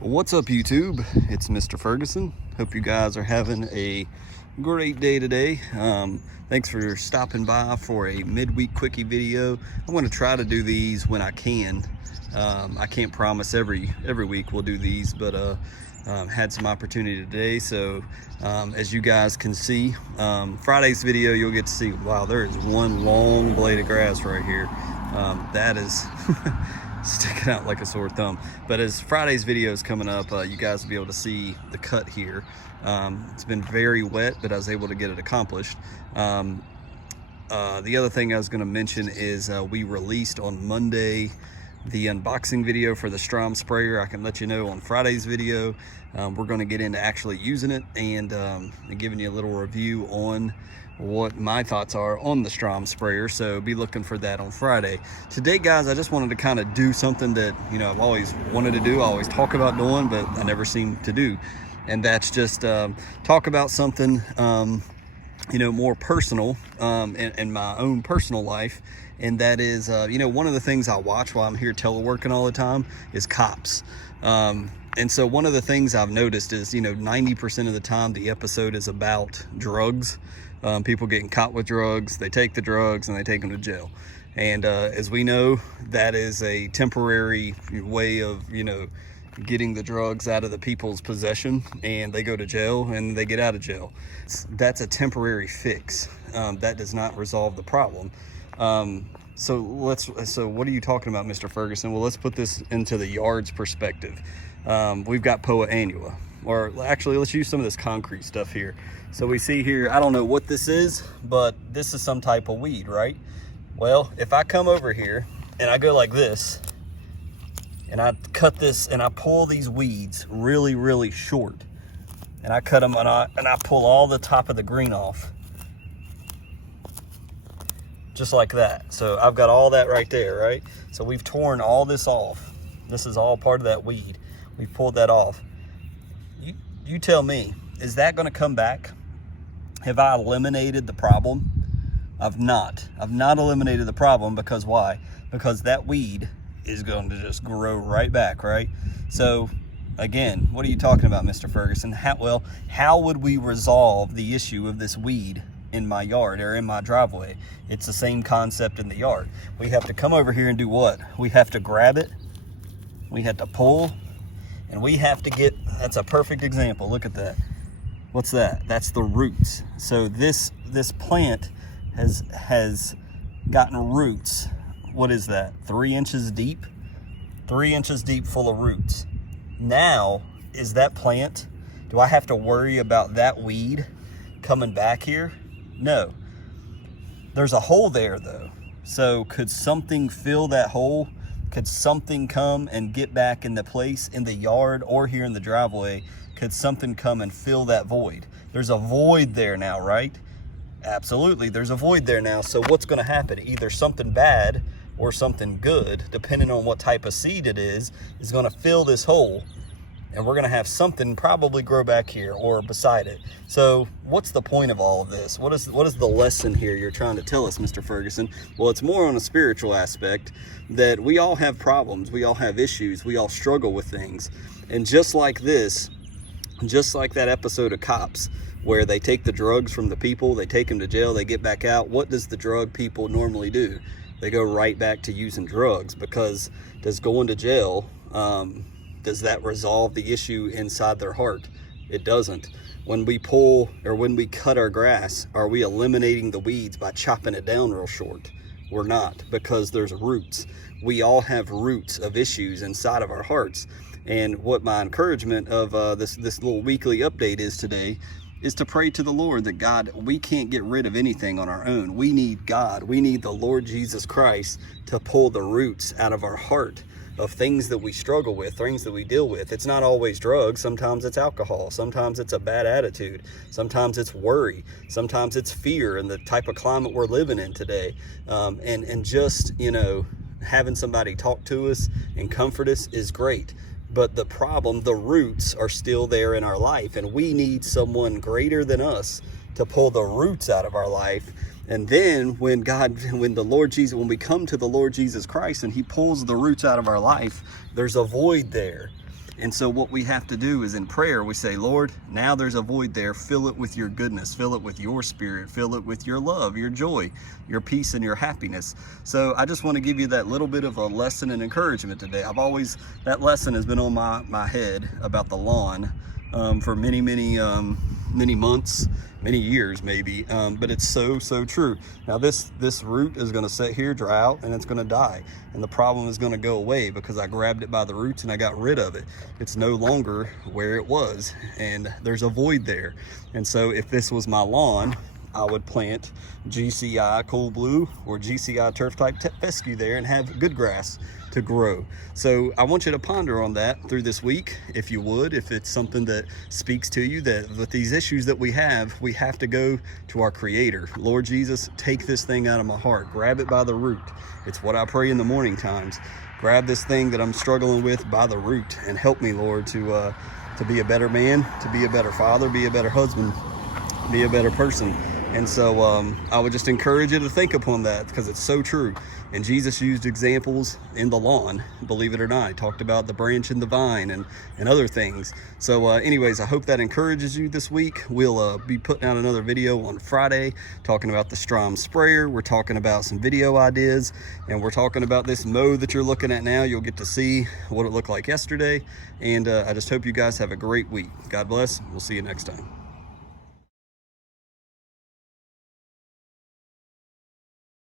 What's up, YouTube? It's Mr. Ferguson. Hope you guys are having a great day today. Thanks for stopping by for a midweek quickie video. I'm going to try to do these when I can. I can't promise every week we'll do these, but had some opportunity today. So as you guys can see, Friday's video you'll get to see, wow, there is one long blade of grass right here. That is sticking out like a sore thumb. But as Friday's video is coming up, you guys will be able to see the cut here. It's been very wet, but I was able to get it accomplished. The other thing I was going to mention is we released on Monday the unboxing video for the Strom sprayer. I can let you know on Friday's video we're going to get into actually using it and giving you a little review on what my thoughts are on the Strom sprayer, so be looking for that on Friday. Today, guys, I just wanted to kind of do something that, you know, I've always wanted to do, I always talk about doing, but I never seem to do, and that's just talk about something you know, more personal in my own personal life. And that is, you know, one of the things I watch while I'm here teleworking all the time is cops. And so one of the things I've noticed is, you know, 90% of the time the episode is about drugs. People getting caught with drugs, they take the drugs and they take them to jail. And as we know, that is a temporary way of, you know, getting the drugs out of the people's possession, and they go to jail and they get out of jail. That's a temporary fix. That does not resolve the problem. So what are you talking about, Mr. Ferguson? Well, let's put this into the yard's perspective. We've got Poa annua, or actually let's use some of this concrete stuff here. So we see here, I don't know what this is, but this is some type of weed, right? Well, if I come over here and I go like this, and I cut this and I pull these weeds really, really short, and I cut them and I pull all the top of the green off, just like that. So I've got all that right there, right? So we've torn all this off. This is all part of that weed. We've pulled that off. You tell me, is that going to come back? Have I eliminated the problem? I've not eliminated the problem, because why? Because that weed is going to just grow right back, right? So again, what are you talking about, Mr. Ferguson? How would we resolve the issue of this weed in my yard or in my driveway? It's the same concept in the yard. We have to come over here and do what? We have to grab it, we have to pull, and we have to get, that's a perfect example. Look at that. What's that? That's the roots. So this plant has gotten roots. What is that? 3 inches deep? 3 inches deep, full of roots. Now, is that plant, do I have to worry about that weed coming back here? No. There's a hole there though. So could something fill that hole? Could something come and get back in the place in the yard or here in the driveway? Could something come and fill that void? There's a void there now, right? Absolutely, there's a void there now. So what's going to happen? Either something bad or something good, depending on what type of seed it is going to fill this hole, and we're going to have something probably grow back here or beside it. So what's the point of all of this? What is the lesson here you're trying to tell us, Mr. Ferguson? Well, it's more on a spiritual aspect, that we all have problems, we all have issues, we all struggle with things. And just like this, just like that episode of Cops, where they take the drugs from the people, they take them to jail, they get back out, what does the drug people normally do? They go right back to using drugs, because does going to jail, does that resolve the issue inside their heart? It doesn't. When we pull or when we cut our grass, are we eliminating the weeds by chopping it down real short? We're not, because there's roots. We all have roots of issues inside of our hearts. And what my encouragement of this little weekly update is today is to pray to the Lord that, God, we can't get rid of anything on our own. We need God. We need the Lord Jesus Christ to pull the roots out of our heart of things that we struggle with, things that we deal with. It's not always drugs. Sometimes it's alcohol. Sometimes it's a bad attitude. Sometimes it's worry. Sometimes it's fear and the type of climate we're living in today. And just, you know, having somebody talk to us and comfort us is great. But the problem, the roots are still there in our life, and we need someone greater than us to pull the roots out of our life. And then when we come to the Lord Jesus Christ and he pulls the roots out of our life, there's a void there. And so what we have to do is in prayer, we say, Lord, now there's a void there. Fill it with your goodness, fill it with your spirit, fill it with your love, your joy, your peace, and your happiness. So I just want to give you that little bit of a lesson and encouragement today. That lesson has been on my head about the lawn for many months, many years maybe, but it's so true. Now this root is going to sit here, dry out, and it's going to die, and the problem is going to go away because I grabbed it by the roots and I got rid of it. It's no longer where it was, and there's a void there. And so if this was my lawn, I would plant GCI Cool Blue or GCI Turf Type Fescue there and have good grass to grow. So I want you to ponder on that through this week, if you would, if it's something that speaks to you, that with these issues that we have to go to our Creator. Lord Jesus, take this thing out of my heart, grab it by the root. It's what I pray in the morning times. Grab this thing that I'm struggling with by the root and help me, Lord, to be a better man, to be a better father, be a better husband, be a better person. And so I would just encourage you to think upon that, because it's so true. And Jesus used examples in the lawn, believe it or not. He talked about the branch and the vine and other things. So anyways, I hope that encourages you this week. We'll be putting out another video on Friday talking about the Strom sprayer. We're talking about some video ideas, and we're talking about this mow that you're looking at now. You'll get to see what it looked like yesterday. And I just hope you guys have a great week. God bless. We'll see you next time.